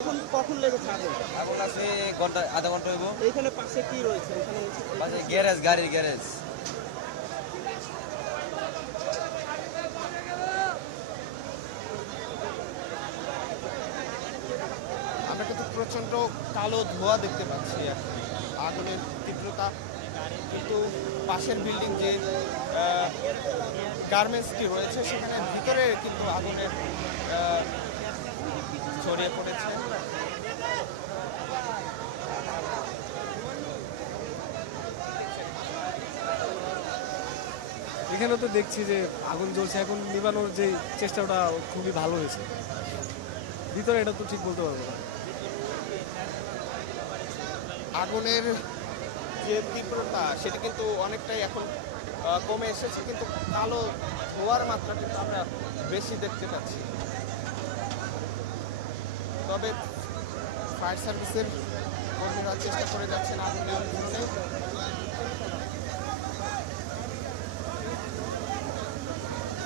কখন লেগেছে আগুন? আগুন আছে ঘন্টা আধা ঘন্টা হইব। এইখানে পাশে কি রয়েছে? এখানে পাশে গ্যারেজ, গাড়ির গ্যারেজ। আমরা কিন্তু প্রচণ্ড কালো ধোঁয়া দেখতে পাচ্ছি এখন। আগুনের তীব্রতা কিন্তু পাশের বিল্ডিং যে গার্মেন্টসটি রয়েছে সেখানে ভিতরে কিন্তু আগুনের ছড়িয়ে পড়েছে। এখানে তো দেখছি যে আগুন জ্বলছে, এখন নিবানোর যে চেষ্টাটা খুবই ভালো হয়েছে। ভিতরে এটা তো ঠিক বলতে পারবো না। আগুনের যে তীব্রতা সেটা কিন্তু অনেকটাই এখন কমে এসেছে, কিন্তু কালো ধোঁয়ার মাত্রা কিন্তু আমরা বেশি দেখতে পাচ্ছি। তবে ফায়ার সার্ভিসের কর্মীরা চেষ্টা করে যাচ্ছেন আগুন নিয়ন্ত্রণে।